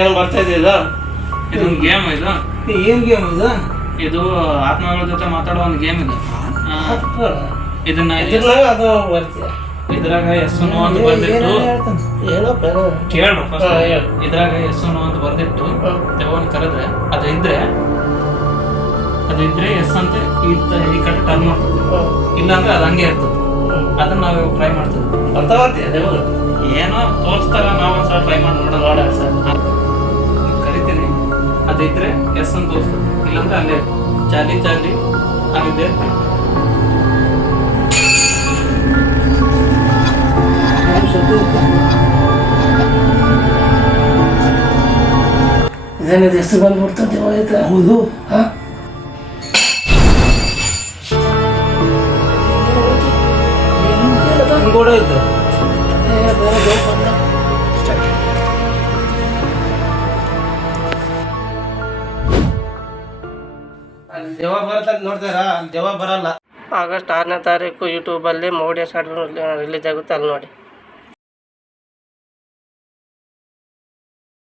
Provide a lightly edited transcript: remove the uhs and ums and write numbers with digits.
ಏನು ಬರ್ತಾ ಇದ್ದಿಲ್ಲ. ಇದೊಂದು ಗೇಮ್ ಇದು. ಏನ್ ಗೇಮ್ ಇದು? ಇದು ಆತ್ಮಗಳ ಜೊತೆ ಮಾತಾಡೋ ಒಂದು ಗೇಮ್ ಇದು. ಇದನ್ನ ಅದು ಬರ್ತೀಯ ಇದ್ರಾಗ ಎಸ್ ನೋ ಅಂತ ಬರ್ದಿಟ್ಟು ಕೇಳ್ರು ಫಸ್ಟ್. ಇದ್ರಾಗ ಎಸ್ ನೋ ಅಂತ ಬರ್ದಿಟ್ಟು ತಗೊಂಡು ಕರೆದ್ರೆ ಅದು ಇದ್ರೆ ಎಸ್ ಅಂತ ಈ ಕಡೆ ಟರ್ನ್ ಮಾಡ್ತದೆ. ಇಲ್ಲಾಂದ್ರೆ ಅದು ಹಂಗೆ ಇರ್ತದೆ. ಅದನ್ನ ನಾವು ಟ್ರೈ ಮಾಡ್ತೀವಿ. ಏನೋ ತೋರಿಸ್ತಾರ, ನಾವು ಒಂದ್ಸಲ ಟ್ರೈ ಮಾಡಿ ನೋಡೋಣ ಸರ್. ಕರಿತೀನಿ, ಅದಿದ್ರೆ ಎಸ್ ಅಂತ ತೋರಿಸ್ತದೆ. ಇಲ್ಲಾಂದ್ರೆ ಅಲ್ಲೇ ಚಾಲಿ ಆಗಿದ್ದೆ. ಇದೇನಿದೆ ಎಷ್ಟು ಬಂದ್ಬಿಡ್ತದೆ. ಆಯ್ತಾ? ಹೌದು. ಕೂಡ ಇತ್ತು. ದೆವ್ವ ಬರುತ್ತೆ ನೋಡ್ತಾರ, ದೆವ್ವ ಬರಲ್ಲ. ಆಗಸ್ಟ್ 6ನೇ ತಾರೀಕು ಯೂಟ್ಯೂಬಲ್ಲಿ ಮೌಢ್ಯ ಶಾರ್ಟ್ ರಿಲೀಸ್ ಆಗುತ್ತೆ, ಅಲ್ಲಿ ನೋಡಿ.